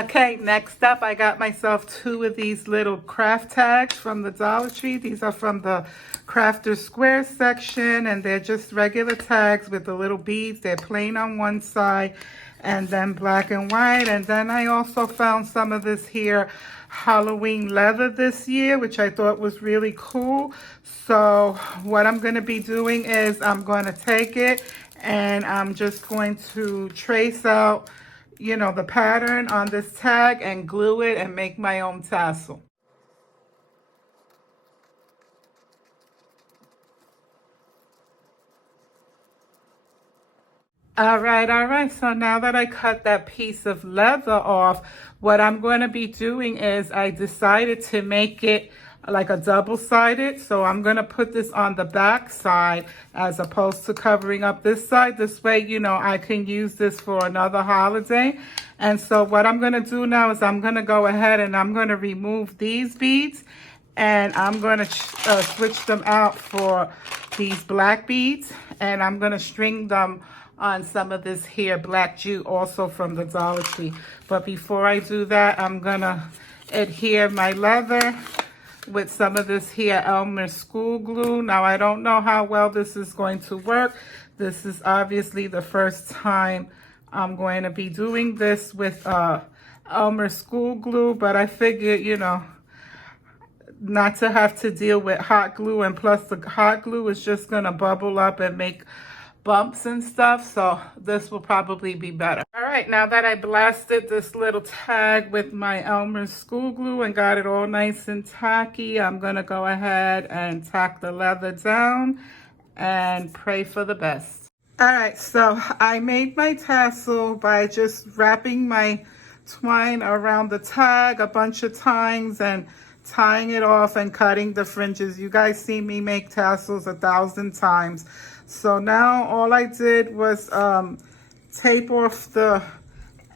Okay, next up, I got myself two of these little craft tags from the Dollar Tree. These are from the Crafter Square section, and they're just regular tags with the little beads. They're plain on one side and then black and white. And then I also found some of this here Halloween leather this year, which I thought was really cool. So what I'm going to be doing is I'm going to take it and I'm just going to trace out, you know, the pattern on this tag and glue it and make my own tassel. All right. So now that I cut that piece of leather off, what I'm going to be doing is I decided to make it like a double-sided. So I'm going to put this on the back side as opposed to covering up this side. This way, you know, I can use this for another holiday. And so what I'm going to do now is I'm going to go ahead and I'm going to remove these beads and I'm going to switch them out for these black beads, and I'm going to string them on some of this here black jute also from the Dollar Tree. But before I do that, I'm going to adhere my leather with some of this here Elmer school glue. Now, I don't know how well this is going to work. This is obviously the first time I'm going to be doing this with Elmer school glue, but I figured, you know, not to have to deal with hot glue, and plus the hot glue is just going to bubble up and make bumps and stuff, so this will probably be better. All right, now that I blasted this little tag with my Elmer's school glue and got it all nice and tacky, I'm going to go ahead and tack the leather down and pray for the best. All right, so I made my tassel by just wrapping my twine around the tag a bunch of times and tying it off and cutting the fringes. You guys see me make tassels 1,000 times. So now all I did was tape off the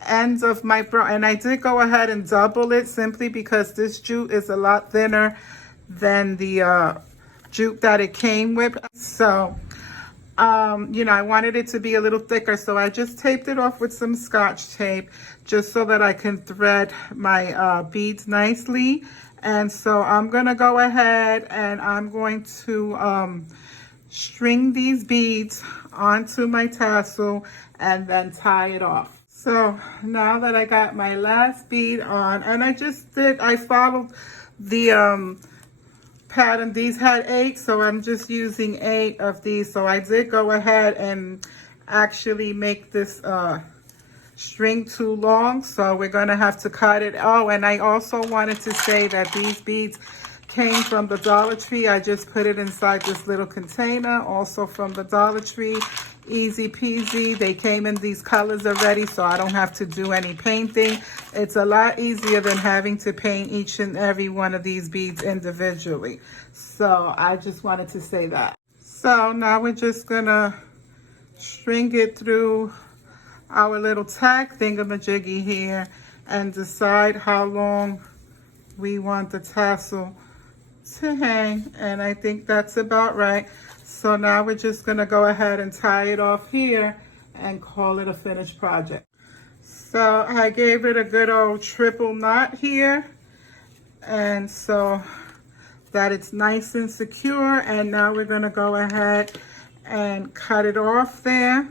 ends of my bra, and I did go ahead and double it simply because this jute is a lot thinner than the jute that it came with. So you know, I wanted it to be a little thicker, so I just taped it off with some Scotch tape just so that I can thread my beads nicely. And so I'm going to go ahead and I'm going to string these beads onto my tassel and then tie it off. So now that I got my last bead on, and I followed the pattern. These had 8, so I'm just using 8 of these. So I did go ahead and actually make this string too long, so we're going to have to cut it. Oh, and I also wanted to say that these beads came from the Dollar Tree. I just put it inside this little container, also from the Dollar Tree. Easy peasy. They came in these colors already, so I don't have to do any painting. It's a lot easier than having to paint each and every one of these beads individually. So I just wanted to say that. So now we're just gonna string it through our little tag thingamajiggy here and decide how long we want the tassel to hang, and I think that's about right. So now we're just going to go ahead and tie it off here and call it a finished project. So I gave it a good old triple knot here, and so that it's nice and secure. And now we're going to go ahead and cut it off there.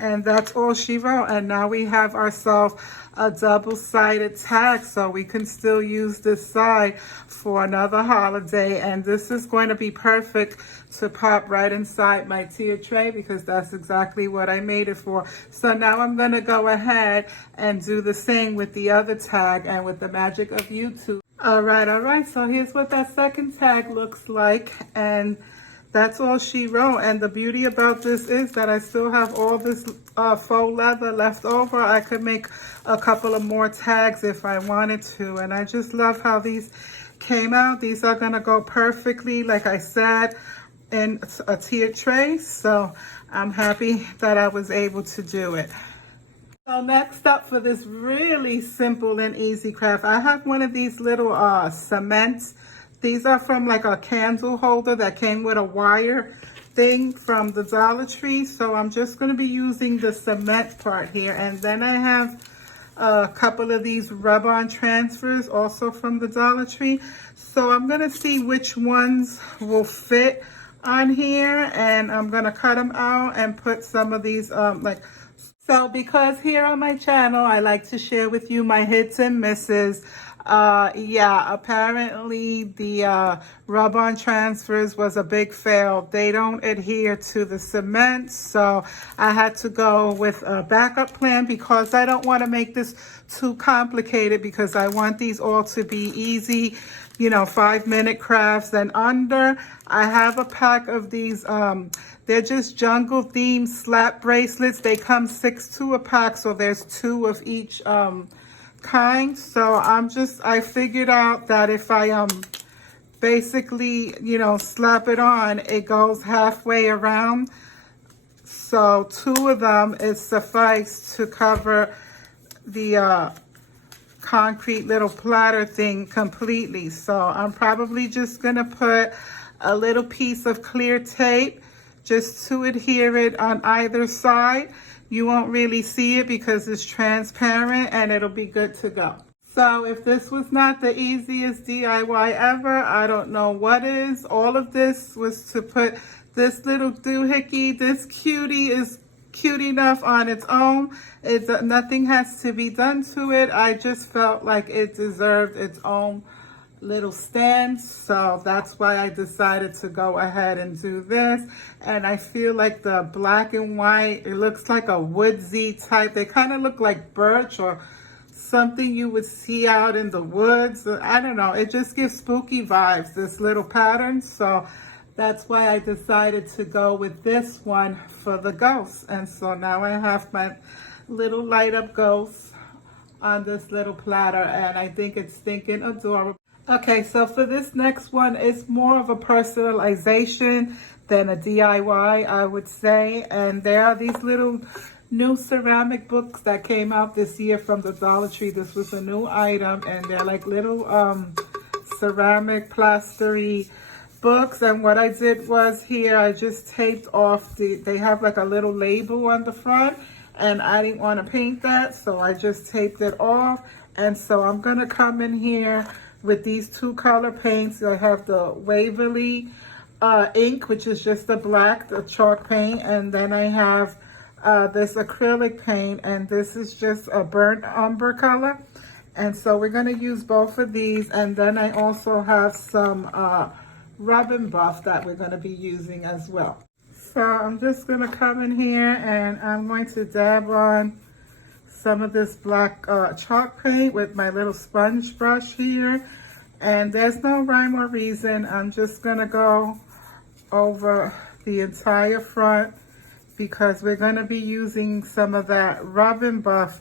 And that's all she wrote. And now we have ourselves a double-sided tag, so we can still use this side for another holiday. And this is going to be perfect to pop right inside my tier tray because that's exactly what I made it for. So now I'm going to go ahead and do the same with the other tag and with the magic of YouTube. All right. So here's what that second tag looks like. And that's all she wrote. And the beauty about this is that I still have all this faux leather left over. I could make a couple of more tags if I wanted to. And I just love how these came out. These are going to go perfectly, like I said, in a tier tray. So I'm happy that I was able to do it. So next up for this really simple and easy craft, I have one of these little cements. These are from like a candle holder that came with a wire thing from the Dollar Tree. So I'm just going to be using the cement part here. And then I have a couple of these rub-on transfers also from the Dollar Tree. So I'm gonna see which ones will fit on here, and I'm gonna cut them out and put some of these so because here on my channel I like to share with you my hits and misses. Yeah, apparently the rub-on transfers was a big fail. They don't adhere to the cement, so I had to go with a backup plan because I don't want to make this too complicated, because I want these all to be easy, you know, 5-minute crafts and under. I have a pack of these, they're just jungle themed slap bracelets. They come 6 a pack, so there's 2 of each kind. So I figured out that if I basically, you know, slap it on, it goes halfway around. So 2 of them is suffice to cover the concrete little platter thing completely. So I'm probably just gonna put a little piece of clear tape just to adhere it on either side. You won't really see it because it's transparent, and it'll be good to go. So if this was not the easiest DIY ever, I don't know what is. All of this was to put this little doohickey. This cutie is cute enough on its own. Nothing has to be done to it. I just felt like it deserved its own little stand, so that's why I decided to go ahead and do this. And I feel like the black and white, it looks like a woodsy type. They kind of look like birch or something you would see out in the woods. I don't know, it just gives spooky vibes, this little pattern. So that's why I decided to go with this one for the ghost. And so now I have my little light up ghost on this little platter, and I think it's stinking adorable. Okay, so for this next one, it's more of a personalization than a DIY, I would say. And there are these little new ceramic books that came out this year from the Dollar Tree. This was a new item, and they're like little ceramic plastery books. And what I did was here, I just taped off they have like a little label on the front, and I didn't want to paint that, so I just taped it off. And so I'm gonna come in here with these 2 color paints. I have the Waverly ink, which is just the black, the chalk paint, and then I have this acrylic paint, and this is just a burnt umber color. And so we're going to use both of these, and then I also have some rub and buff that we're going to be using as well. So I'm just going to come in here, and I'm going to dab on some of this black chalk paint with my little sponge brush here. And there's no rhyme or reason. I'm just gonna go over the entire front because we're gonna be using some of that rub and buff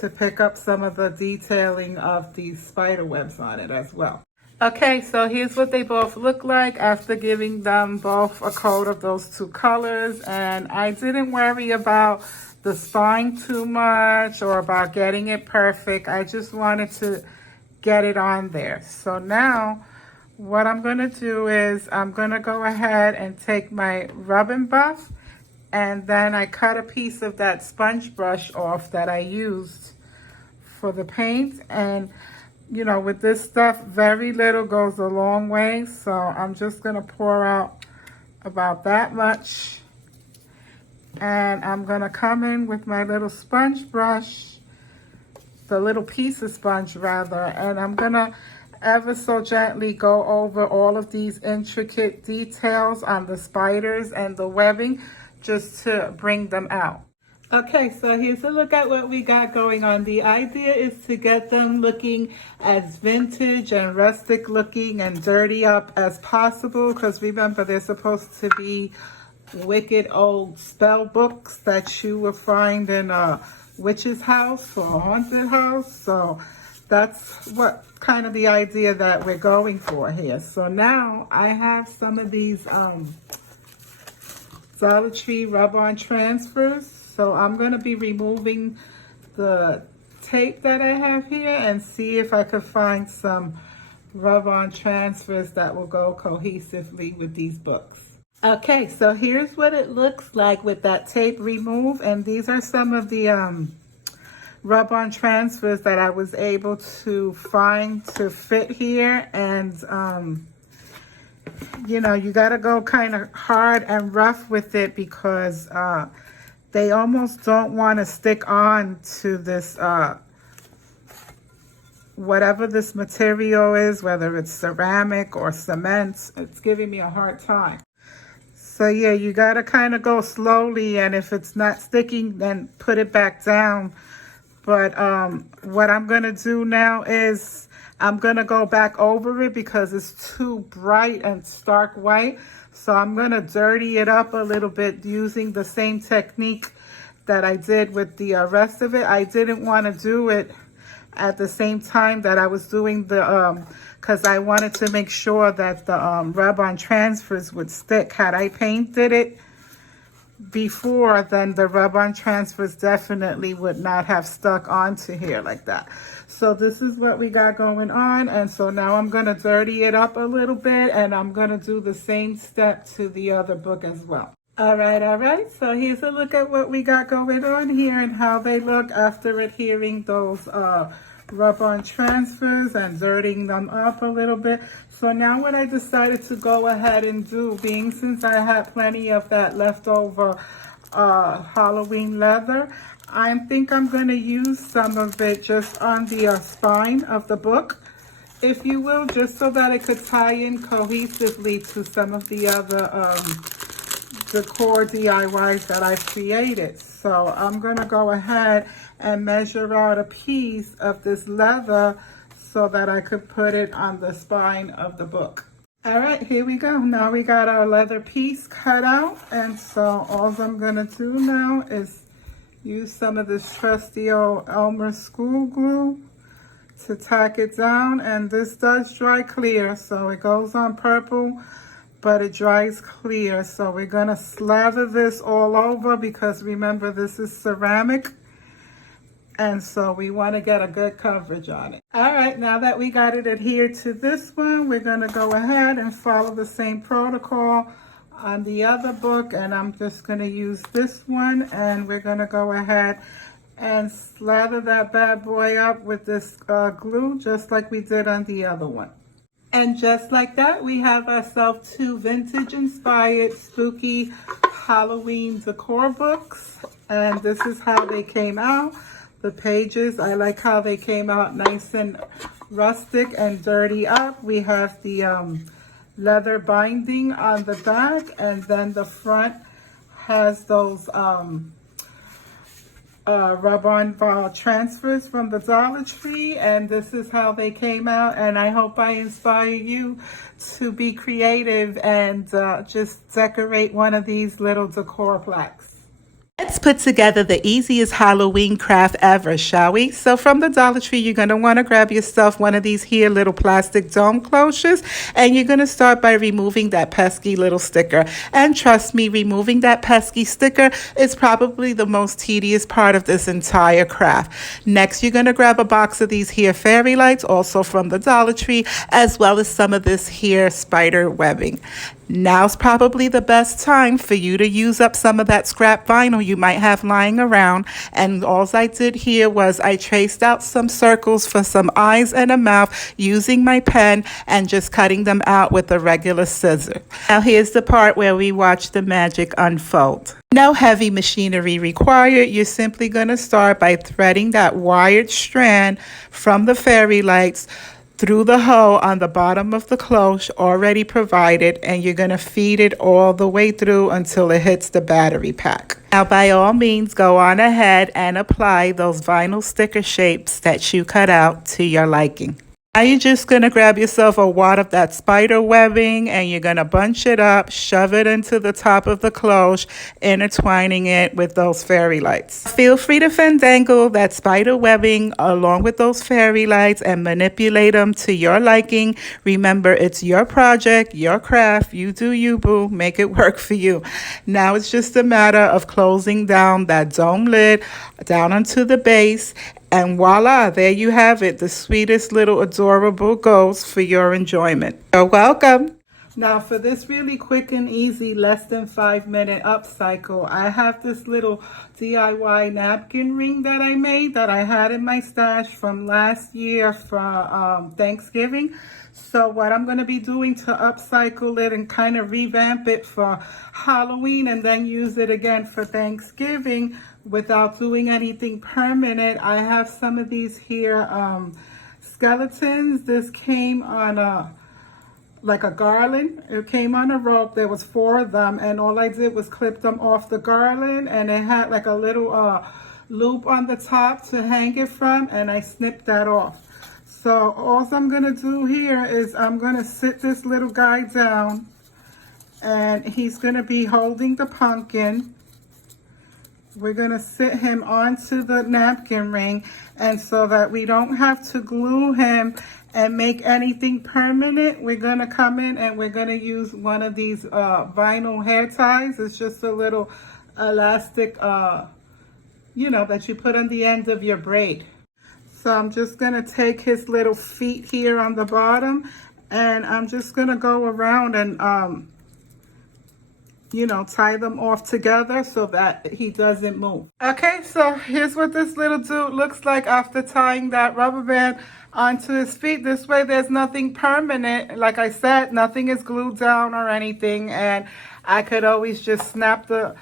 to pick up some of the detailing of these spider webs on it as well. Okay, so here's what they both look like after giving them both a coat of those 2 colors. And I didn't worry about the spine too much or about getting it perfect. I just wanted to get it on there. So now what I'm gonna do is I'm gonna go ahead and take my rub and buff, and then I cut a piece of that sponge brush off that I used for the paint. And you know, with this stuff, very little goes a long way. So I'm just gonna pour out about that much. And I'm gonna come in with my little sponge brush, the little piece of sponge rather, and I'm gonna ever so gently go over all of these intricate details on the spiders and the webbing just to bring them out. Okay, so here's a look at what we got going on. The idea is to get them looking as vintage and rustic looking and dirty up as possible, because remember, they're supposed to be wicked old spell books that you will find in a witch's house or a haunted house. So that's what kind of the idea that we're going for here. So now I have some of these Dollar Tree rub-on transfers. So I'm going to be removing the tape that I have here and see if I could find some rub-on transfers that will go cohesively with these books. Okay, so here's what it looks like with that tape removed, and these are some of the rub-on transfers that I was able to find to fit here. And you know, you got to go kind of hard and rough with it because they almost don't want to stick on to this whatever this material is, whether it's ceramic or cement. It's giving me a hard time. So yeah, you got to kind of go slowly, and if it's not sticking, then put it back down. But what I'm going to do now is I'm going to go back over it because it's too bright and stark white. So I'm going to dirty it up a little bit using the same technique that I did with the rest of it. I didn't want to do it at the same time that I was doing the, because I wanted to make sure that the rub-on transfers would stick. Had I painted it before, then the rub-on transfers definitely would not have stuck onto here like that. So this is what we got going on. And so now I'm going to dirty it up a little bit, and I'm going to do the same step to the other book as well. All right. So here's a look at what we got going on here and how they look after adhering those rub-on transfers and dirtying them up a little bit. So now what I decided to go ahead and do, being since I had plenty of that leftover Halloween leather, I think I'm going to use some of it just on the spine of the book, if you will, just so that it could tie in cohesively to some of the other decor DIYs that I've created. So I'm going to go ahead and measure out a piece of this leather so that I could put it on the spine of the book. All right, here we go. Now we got our leather piece cut out, and so all I'm going to do now is use some of this trusty old Elmer school glue to tack it down. And this does dry clear, so it goes on purple, but it dries clear. So we're going to slather this all over because remember, this is ceramic. And so we want to get a good coverage on it. All right, now that we got it adhered to this one, we're going to go ahead and follow the same protocol on the other book. And I'm just going to use this one, and we're going to go ahead and slather that bad boy up with this glue, just like we did on the other one. And just like that, we have ourselves two vintage-inspired spooky Halloween decor books. And this is how they came out. The pages, I like how they came out nice and rustic and dirty up. We have the leather binding on the back, and then the front has those rub-on transfers from the Dollar Tree, and this is how they came out. And I hope I inspire you to be creative and just decorate one of these little decor plaques. Let's put together the easiest Halloween craft ever, shall we? So from the Dollar Tree, you're going to want to grab yourself one of these here little plastic dome closures, and you're going to start by removing that pesky little sticker. And trust me, removing that pesky sticker is probably the most tedious part of this entire craft. Next, you're going to grab a box of these here fairy lights, also from the Dollar Tree, as well as some of this here spider webbing. Now's probably the best time for you to use up some of that scrap vinyl you might have lying around. And all I did here was I traced out some circles for some eyes and a mouth using my pen and just cutting them out with a regular scissor. Now here's the part where we watch the magic unfold. No heavy machinery required. You're simply going to start by threading that wired strand from the fairy lights through the hole on the bottom of the cloche already provided, and you're going to feed it all the way through until it hits the battery pack. Now, by all means, go on ahead and apply those vinyl sticker shapes that you cut out to your liking. Now you're just going to grab yourself a wad of that spider webbing, and you're going to bunch it up, shove it into the top of the cloche, intertwining it with those fairy lights. Feel free to fandangle that spider webbing along with those fairy lights and manipulate them to your liking. Remember, it's your project, your craft. You do you, boo. Make it work for you. Now it's just a matter of closing down that dome lid down onto the base. And voila, there you have it, the sweetest little adorable ghost for your enjoyment. You're welcome. Now for this really quick and easy, less than 5 minute upcycle, I have this little DIY napkin ring that I made that I had in my stash from last year for Thanksgiving. So what I'm going to be doing to upcycle it and kind of revamp it for Halloween and then use it again for Thanksgiving without doing anything permanent, I have some of these here skeletons. This came on like a garland. It came on a rope. There was 4 of them, and all I did was clip them off the garland, and it had like a little loop on the top to hang it from, and I snipped that off. So all I'm gonna do here is I'm gonna sit this little guy down, and he's gonna be holding the pumpkin. We're gonna sit him onto the napkin ring, and so that we don't have to glue him and make anything permanent, we're gonna come in and we're gonna use one of these vinyl hair ties. It's just a little elastic, you know, that you put on the end of your braid. So I'm just gonna take his little feet here on the bottom, and I'm just gonna go around and you know, tie them off together so that he doesn't move. Okay, so here's what this little dude looks like after tying that rubber band onto his feet. This way there's nothing permanent. Like I said, nothing is glued down or anything, and I could always just snap the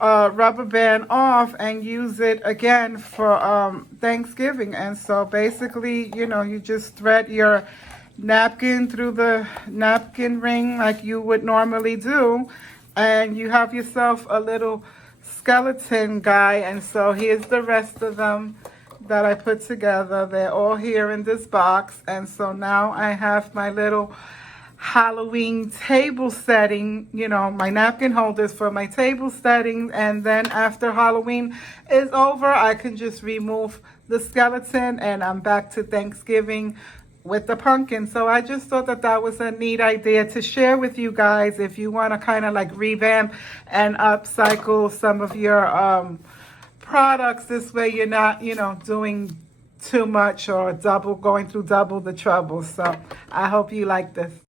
rubber band off and use it again for Thanksgiving. And so basically, you know, you just thread your napkin through the napkin ring like you would normally do, and you have yourself a little skeleton guy. And so here's the rest of them that I put together. They're all here in this box. And so now I have my little Halloween table setting, you know, my napkin holders for my table setting. And then after Halloween is over, I can just remove the skeleton and I'm back to Thanksgiving with the pumpkin. So I just thought that that was a neat idea to share with you guys if you want to kind of like revamp and upcycle some of your products. This way you're not, you know, doing too much or going through double the trouble. So I hope you like this.